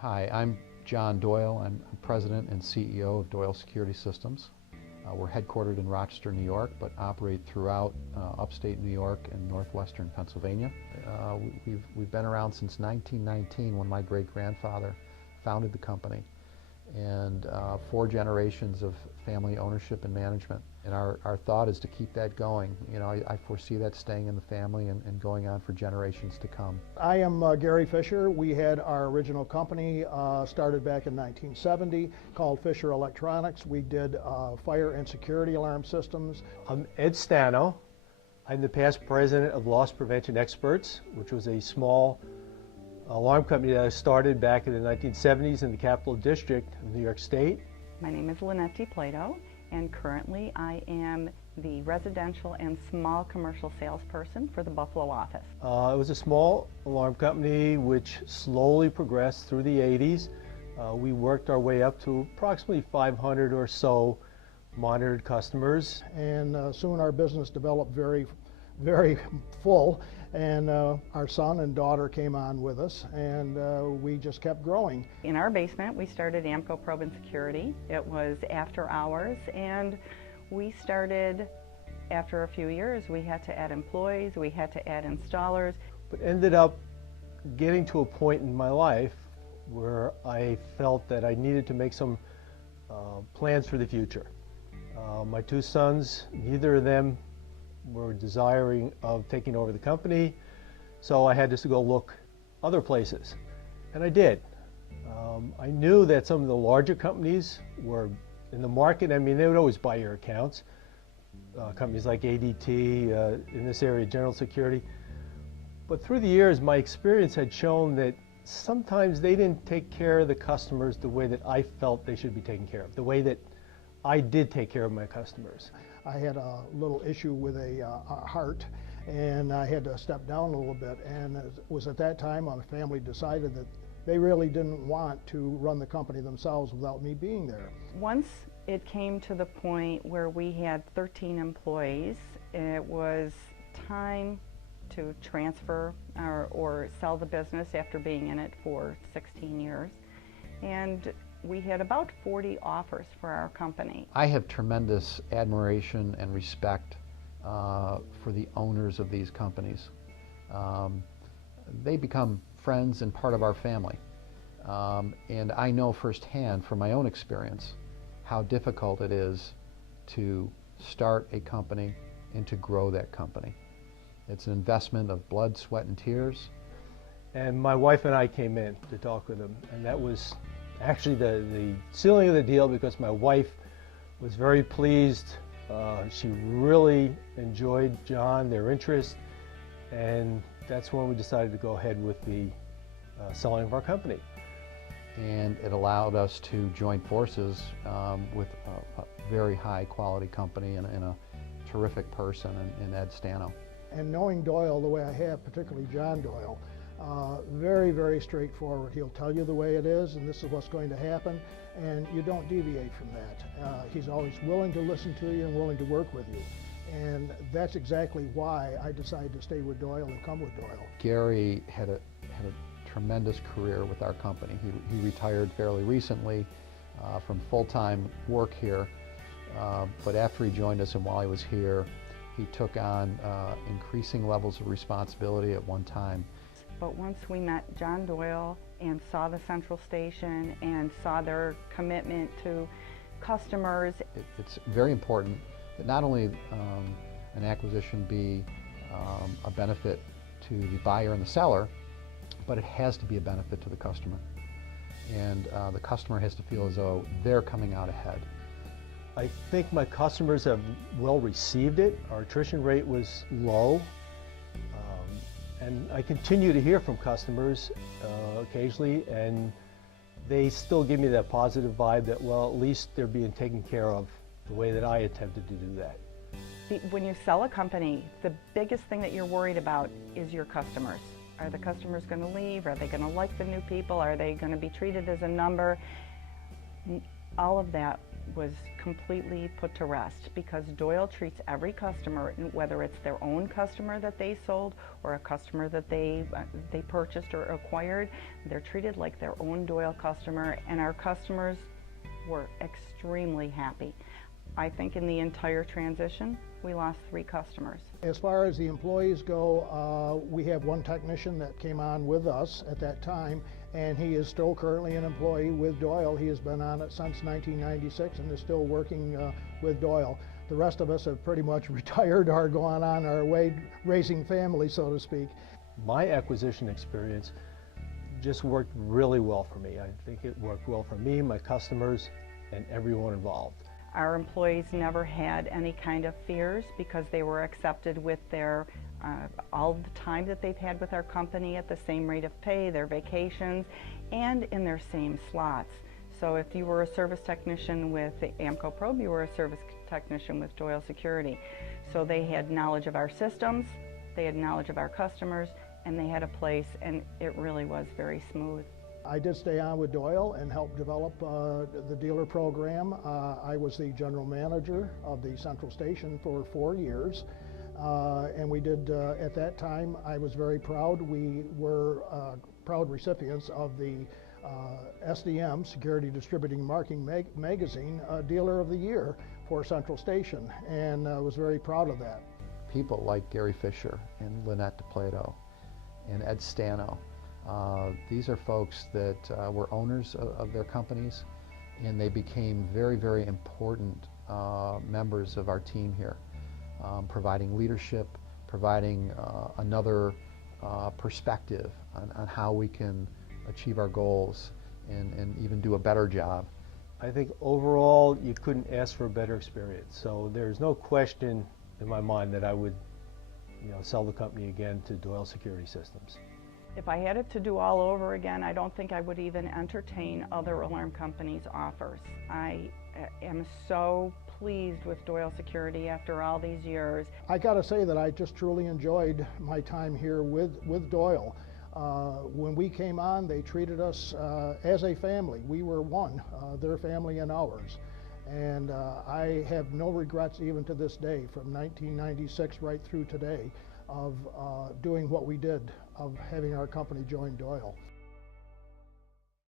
Hi, I'm John Doyle. I'm President and CEO of Doyle Security Systems. We're headquartered in Rochester, New York, but operate throughout upstate New York and northwestern Pennsylvania. We've been around since 1919 when my great-grandfather founded the company, and 4 generations of family ownership and management. And our thought is to keep that going. You know, I foresee that staying in the family and going on for generations to come. I am Gary Fisher. We had our original company started back in 1970 called Fisher Electronics. We did fire and security alarm systems. I'm Ed Stano. I'm the past president of Loss Prevention Experts, which was a small alarm company that I started back in the 1970s in the Capital District of New York State. My name is Lynette Plato, and currently I am the residential and small commercial salesperson for the Buffalo office. It was a small alarm company which slowly progressed through the 80s. We worked our way up to approximately 500 or so monitored customers. And soon our business developed very full, and our son and daughter came on with us, and we just kept growing. In our basement, we started Amco Probe and Security. It was after hours, and we started, after a few years, we had to add employees, we had to add installers. But ended up getting to a point in my life where I felt that I needed to make some plans for the future. My 2 sons, neither of them were desiring of taking over the company, so I had to go look other places, and I did. I knew that some of the larger companies were in the market. I mean, they would always buy your accounts. Companies like ADT, in this area, General Security. But through the years, my experience had shown that sometimes they didn't take care of the customers the way that I felt they should be taken care of, the way that I did take care of my customers. I had a little issue with a heart, and I had to step down a little bit, and it was at that time my family decided that they really didn't want to run the company themselves without me being there. Once it came to the point where we had 13 employees, it was time to transfer or sell the business after being in it for 16 years. And we had about 40 offers for our company. I have tremendous admiration and respect for the owners of these companies. They become friends and part of our family. And I know firsthand from my own experience how difficult it is to start a company and to grow that company. It's an investment of blood, sweat, and tears. And my wife and I came in to talk with them, and that was actually the sealing of the deal, because my wife was very pleased. She really enjoyed John, their interest, and that's when we decided to go ahead with the selling of our company. And it allowed us to join forces with a very high quality company and a terrific person in Ed Stano. And knowing Doyle the way I have, particularly John Doyle, very straightforward. He'll tell you the way it is, and this is what's going to happen, and you don't deviate from that. He's always willing to listen to you and willing to work with you, and that's exactly why I decided to stay with Doyle and come with Doyle. Gary had a tremendous career with our company. He retired fairly recently from full-time work here, but after he joined us and while he was here, he took on increasing levels of responsibility at one time. But once we met John Doyle and saw the central station and saw their commitment to customers. It's very important that not only an acquisition be a benefit to the buyer and the seller, but it has to be a benefit to the customer. And the customer has to feel as though they're coming out ahead. I think my customers have well received it. Our attrition rate was low. And I continue to hear from customers occasionally, and they still give me that positive vibe that, well, at least they're being taken care of the way that I attempted to do that. When you sell a company, the biggest thing that you're worried about is your customers. Are the customers going to leave? Are they going to like the new people? Are they going to be treated as a number? All of that was completely put to rest, because Doyle treats every customer, whether it's their own customer that they sold or a customer that they purchased or acquired, they're treated like their own Doyle customer, and our customers were extremely happy. I think in the entire transition, we lost 3 customers. As far as the employees go, we have one technician that came on with us at that time, and he is still currently an employee with Doyle. He has been on it since 1996 and is still working with Doyle. The rest of us have pretty much retired or gone on our way raising families, so to speak. My acquisition experience just worked really well for me. I think it worked well for me, my customers, and everyone involved. Our employees never had any kind of fears, because they were accepted with their all the time that they've had with our company at the same rate of pay, their vacations, and in their same slots. So if you were a service technician with the AMCO Probe, you were a service technician with Doyle Security. So they had knowledge of our systems, they had knowledge of our customers, and they had a place, and it really was very smooth. I did stay on with Doyle and help develop the dealer program. I was the general manager of the central station for 4 years. And we did, at that time, I was very proud. We were proud recipients of the SDM, Security Distributing Marketing Magazine, Dealer of the Year for Central Station, and I was very proud of that. People like Gary Fisher and Lynette DePlato and Ed Stano. These are folks that were owners of their companies, and they became very, very important members of our team here, providing leadership, providing another perspective on how we can achieve our goals and even do a better job. I think overall you couldn't ask for a better experience. So there's no question in my mind that I would sell the company again to Doyle Security Systems. If I had it to do all over again, I don't think I would even entertain other alarm companies' offers. I am so pleased with Doyle Security after all these years. I got to say that I just truly enjoyed my time here with Doyle. When we came on, they treated us as a family. We were one, their family and ours. And I have no regrets even to this day, from 1996 right through today, of doing what we did, of having our company join Doyle.